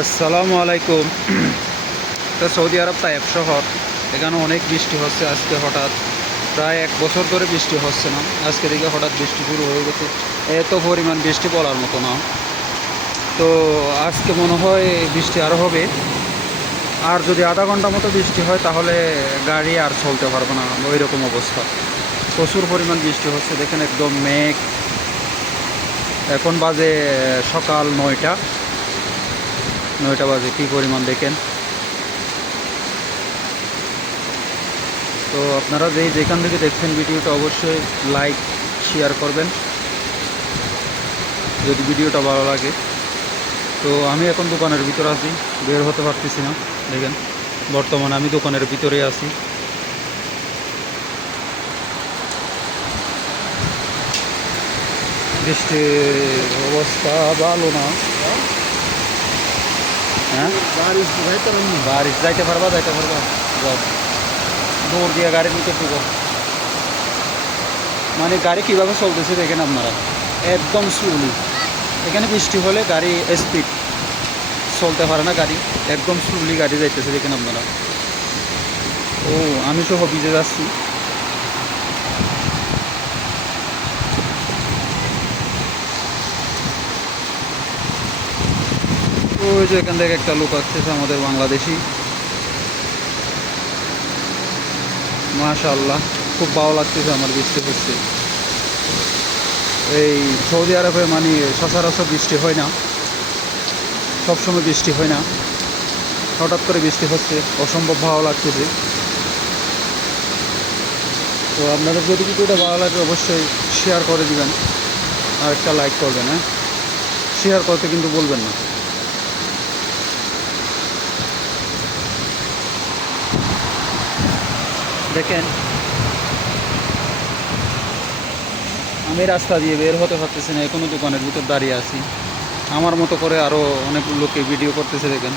আসসালামু আলাইকুম। তো সৌদি আরব তায়েফ শহর, এখানে অনেক বৃষ্টি হচ্ছে। আজকে হঠাৎ প্রায় 1 বছর ধরে বৃষ্টি হচ্ছে না, আজকে দিকে হঠাৎ বৃষ্টি শুরু হয়ে গেছে। এত পরিমাণ বৃষ্টি বলার মতো না। তো আজকে মনে হয় বৃষ্টি আরও হবে। আর যদি আধা ঘন্টা মতো বৃষ্টি হয় তাহলে গাড়ি আর চলতে পারবে না, ওই রকম অবস্থা। প্রচুর পরিমাণ বৃষ্টি হচ্ছে, দেখেন একদম মেঘ। এখন বাজে সকাল 9টা বাজে, কী পরিমাণ দেখেন। তো আপনারা যেখান থেকে দেখছেন ভিডিওটা অবশ্যই লাইক শেয়ার করবেন যদি ভিডিওটা ভালো লাগে। তো আমি এখন দোকানের ভিতরে আছি, বের হতে পারতেছি না। দেখেন বর্তমানে আমি দোকানের ভিতরে আছি। বৃষ্টির অবস্থা ভালো না। হ্যাঁ, বারিশ যাইতে পারবা যাও, দৌড় দিয়ে গাড়ির ভিতর ঢুকো। মানে গাড়ি কীভাবে চলতেছে দেখেন আপনারা, একদম স্লোলি। এখানে বৃষ্টি হলে গাড়ি স্পিড চলতে পারে না, গাড়ি একদম স্লোলি গাড়ি যাইতেছে দেখেন আপনারা। ও, আমি সহ ভিজে যাচ্ছি। ওই যে এখান থেকে একটা লোক আসতেছে, আমাদের বাংলাদেশি। মাশাআল্লাহ, খুব ভালো লাগতেছে আমার বৃষ্টি হচ্ছে। এই সৌদি আরবে মানে সচরাচর বৃষ্টি হয় না, সবসময় বৃষ্টি হয় না, হঠাৎ করে বৃষ্টি হচ্ছে, অসম্ভব ভালো লাগতেছে। তো আপনাদের যদি ভিডিওটা ভালো লাগে অবশ্যই শেয়ার করে দিবেন আর একটা লাইক করবেন। হ্যাঁ, শেয়ার করতে কিন্তু বলবেন না। দেখেন আমি রাস্তা দিয়ে বের হতে পারতেছি না, এখনো দোকানের ভিতর দাঁড়িয়ে আছি। আমার মতো করে আরও অনেক লোকে ভিডিও করতেছে দেখেন।